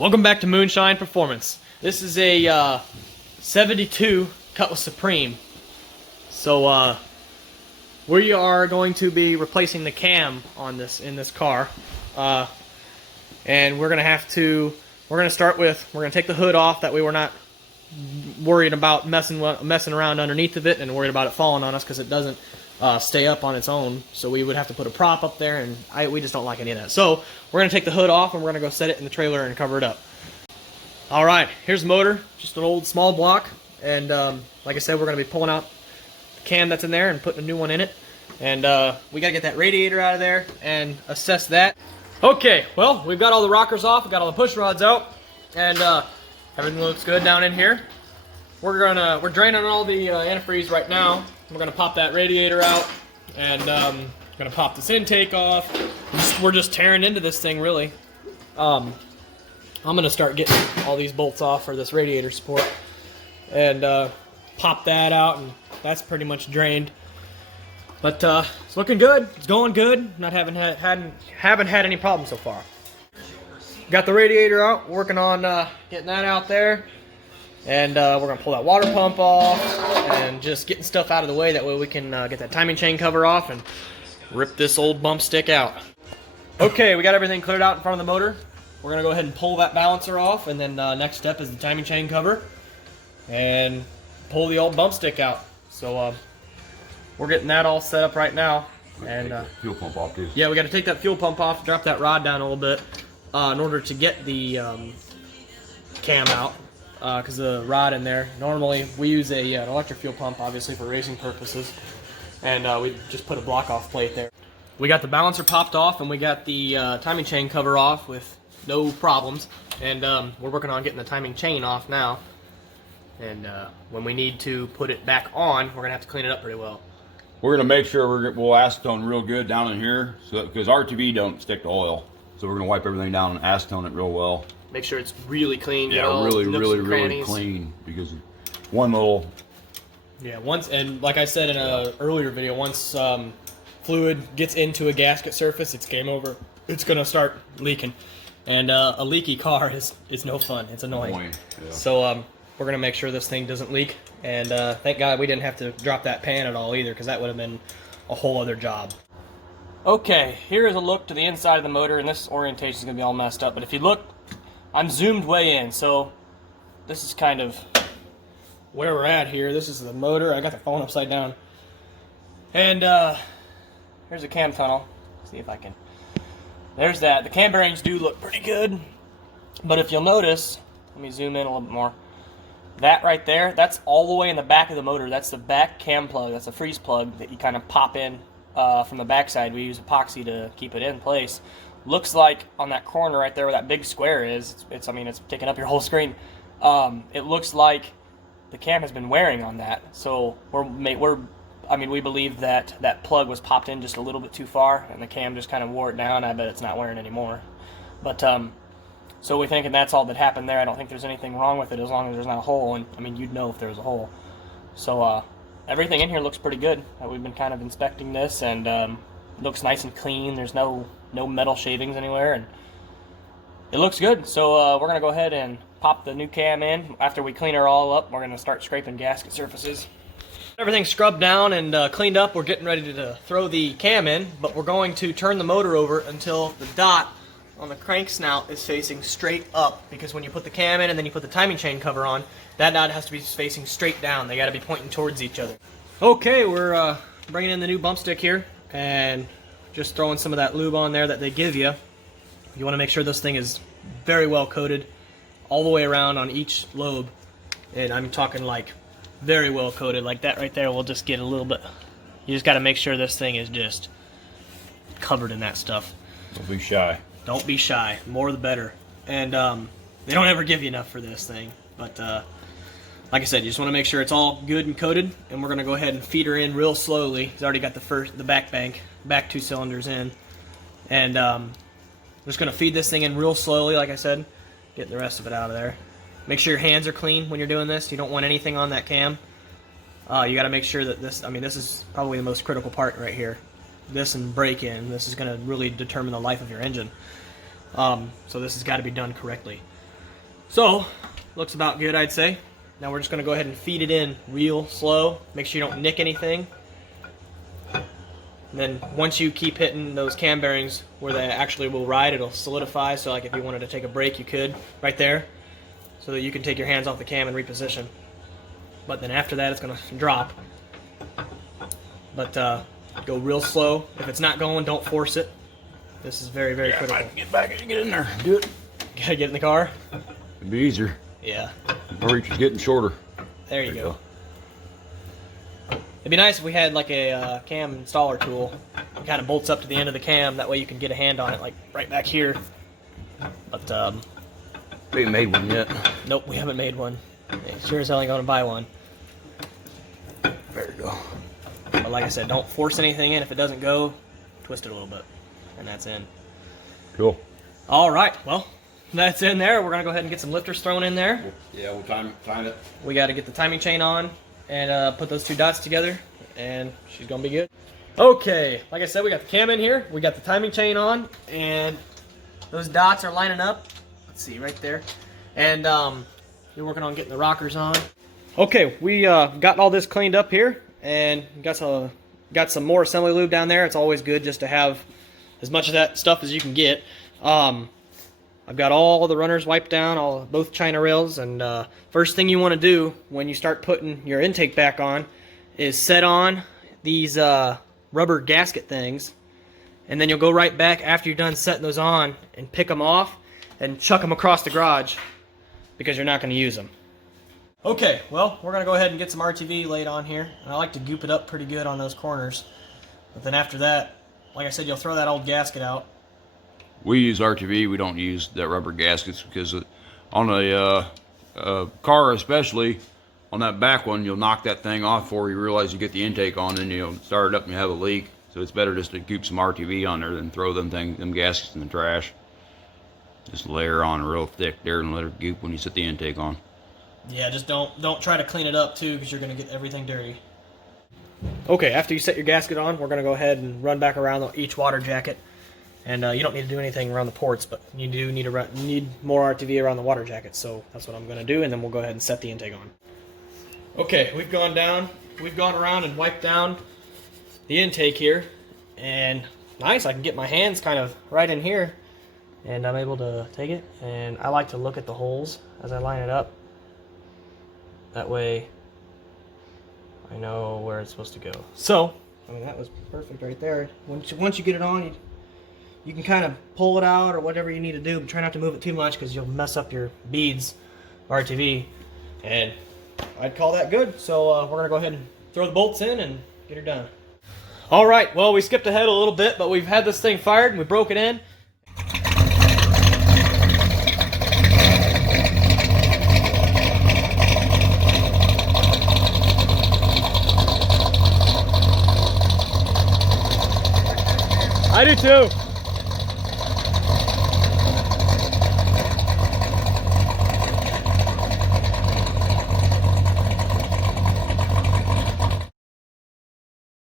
Welcome back to Moonshine Performance. This is a 72 Cutlass Supreme. So we are going to be replacing the cam on this in this car, and we're gonna start with we're gonna take the hood off. That way we're not worried about messing around underneath of it and worried about it falling on us, because it doesn't stay up on its own. So we would have to put a prop up there, and we just don't like any of that. So we're gonna take the hood off and we're gonna go set it in the trailer and cover it up. All right, here's the motor, just an old small block, and like I said, we're gonna be pulling out the cam that's in there and putting a new one in it, and we gotta get that radiator out of there and assess that. Okay, well, we've got all the rockers off, we've got all the push rods out, and everything looks good down in here. We're draining all the antifreeze right now. We're gonna pop that radiator out, and gonna pop this intake off. We're just tearing into this thing, really. I'm gonna start getting all these bolts off for this radiator support, and pop that out, and that's pretty much drained. But it's looking good. It's going good. Haven't had any problems so far. Got the radiator out. Working on getting that out there. And we're going to pull that water pump off and just getting stuff out of the way. That way we can get that timing chain cover off and rip this old bump stick out. Okay, we got everything cleared out in front of the motor. We're going to go ahead and pull that balancer off, and then next step is the timing chain cover and pull the old bump stick out. So we're getting that all set up right now. And fuel pump off too. Yeah, we got to take that fuel pump off, drop that rod down a little bit in order to get the cam out. Because the rod in there, normally we use an electric fuel pump, obviously for racing purposes, and we just put a block off plate there. We got the balancer popped off, and we got the timing chain cover off with no problems, and we're working on getting the timing chain off now, and when we need to put it back on, we're gonna have to clean it up pretty well. We're gonna make sure we'll acetone real good down in here, so because RTV don't stick to oil, so we're gonna wipe everything down and acetone it real well. Make sure it's really clean. Yeah, really clean, because one little... Yeah, and like I said in an earlier video, once fluid gets into a gasket surface, it's game over. It's going to start leaking. And a leaky car is no fun. It's annoying. Yeah. So we're going to make sure this thing doesn't leak. And thank God we didn't have to drop that pan at all either, because that would have been a whole other job. Okay, here is a look to the inside of the motor, and this orientation is going to be all messed up. But if you look, I'm zoomed way in, so this is kind of where we're at here. This is the motor. I got the phone upside down. And here's a cam tunnel. See if I can... There's that. The cam bearings do look pretty good. But if you'll notice, let me zoom in a little bit more. That right there, that's all the way in the back of the motor. That's the back cam plug. That's a freeze plug that you kind of pop in from the back side. We use epoxy to keep it in place. Looks like on that corner right there where that big square is, it's taking up your whole screen. It looks like the cam has been wearing on that. So we believe that that plug was popped in just a little bit too far, and the cam just kind of wore it down. I bet it's not wearing anymore. But so we're thinking that's all that happened there. I don't think there's anything wrong with it as long as there's not a hole, and I mean, you'd know if there was a hole. So everything in here looks pretty good. We've been kind of inspecting this, and it looks nice and clean. There's no metal shavings anywhere, and it looks good. So we're gonna go ahead and pop the new cam in. After we clean her all up, we're gonna start scraping gasket surfaces. Everything's scrubbed down and cleaned up. We're getting ready to throw the cam in, but we're going to turn the motor over until the dot on the crank snout is facing straight up, because when you put the cam in and then you put the timing chain cover on, that dot has to be facing straight down. They got to be pointing towards each other. Okay, we're bringing in the new bump stick here, and just throwing some of that lube on there that they give you. You want to make sure this thing is very well coated all the way around on each lobe. And I'm talking like very well coated. Like that right there will just get a little bit... You just got to make sure this thing is just covered in that stuff. Don't be shy. Don't be shy. More the better. And they don't ever give you enough for this thing. But like I said, you just want to make sure it's all good and coated. And we're going to go ahead and feed her in real slowly. He's already got the back 2 cylinders in, and we're just going to feed this thing in real slowly, like I said, getting the rest of it out of there. Make sure your hands are clean when you're doing this. You don't want anything on that cam. You got to make sure that this is probably the most critical part right here. This and break-in, this is going to really determine the life of your engine. So this has got to be done correctly. So, looks about good, I'd say. Now we're just going to go ahead and feed it in real slow. Make sure you don't nick anything. And then once you keep hitting those cam bearings where they actually will ride, it'll solidify. So like if you wanted to take a break, you could right there, so that you can take your hands off the cam and reposition. But then after that, it's going to drop. But go real slow. If it's not going, don't force it. This is very, very critical. If I can get back and get in there. Do it. Gotta get in the car. It'd be easier. Yeah. My reach is getting shorter. There you go. It'd be nice if we had like a cam installer tool. It kind of bolts up to the end of the cam. That way you can get a hand on it, like right back here. But We ain't made one yet. nope, we haven't made one. Sure as hell ain't gonna buy one. There you go. But like I said, don't force anything in. If it doesn't go, twist it a little bit, and that's in. Cool. All right, well, that's in there. We're gonna go ahead and get some lifters thrown in there. Yeah, we'll time it. We got to get the timing chain on and put those two dots together, and she's gonna be good. Okay, like I said, we got the cam in here. We got the timing chain on, and those dots are lining up. Let's see, right there. And we're working on getting the rockers on. Okay, we got all this cleaned up here, and got some more assembly lube down there. It's always good just to have as much of that stuff as you can get. I've got all the runners wiped down, both China rails, and first thing you want to do when you start putting your intake back on is set on these rubber gasket things, and then you'll go right back after you're done setting those on and pick them off and chuck them across the garage because you're not going to use them. Okay, well, we're going to go ahead and get some RTV laid on here, and I like to goop it up pretty good on those corners, but then after that, like I said, you'll throw that old gasket out. We use RTV. We don't use that rubber gaskets because on a car, especially on that back one, you'll knock that thing off before you realize you get the intake on, and you'll start it up and you have a leak. So it's better just to keep some RTV on there than throw them gaskets in the trash. Just layer on real thick there and let it goop when you set the intake on. Yeah, just don't try to clean it up too, because you're going to get everything dirty. Okay, after you set your gasket on, we're going to go ahead and run back around each water jacket. And you don't need to do anything around the ports, but you do need more RTV around the water jacket, so that's what I'm going to do, and then we'll go ahead and set the intake on. Okay, we've gone around and wiped down the intake here, and nice, I can get my hands kind of right in here, and I'm able to take it, and I like to look at the holes as I line it up. That way I know where it's supposed to go. So, I mean, that was perfect right there. Once you get it on, you can kind of pull it out or whatever you need to do, but try not to move it too much because you'll mess up your beads, RTV, and I'd call that good. So we're going to go ahead and throw the bolts in and get her done. All right, well, we skipped ahead a little bit, but we've had this thing fired and we broke it in. I do too.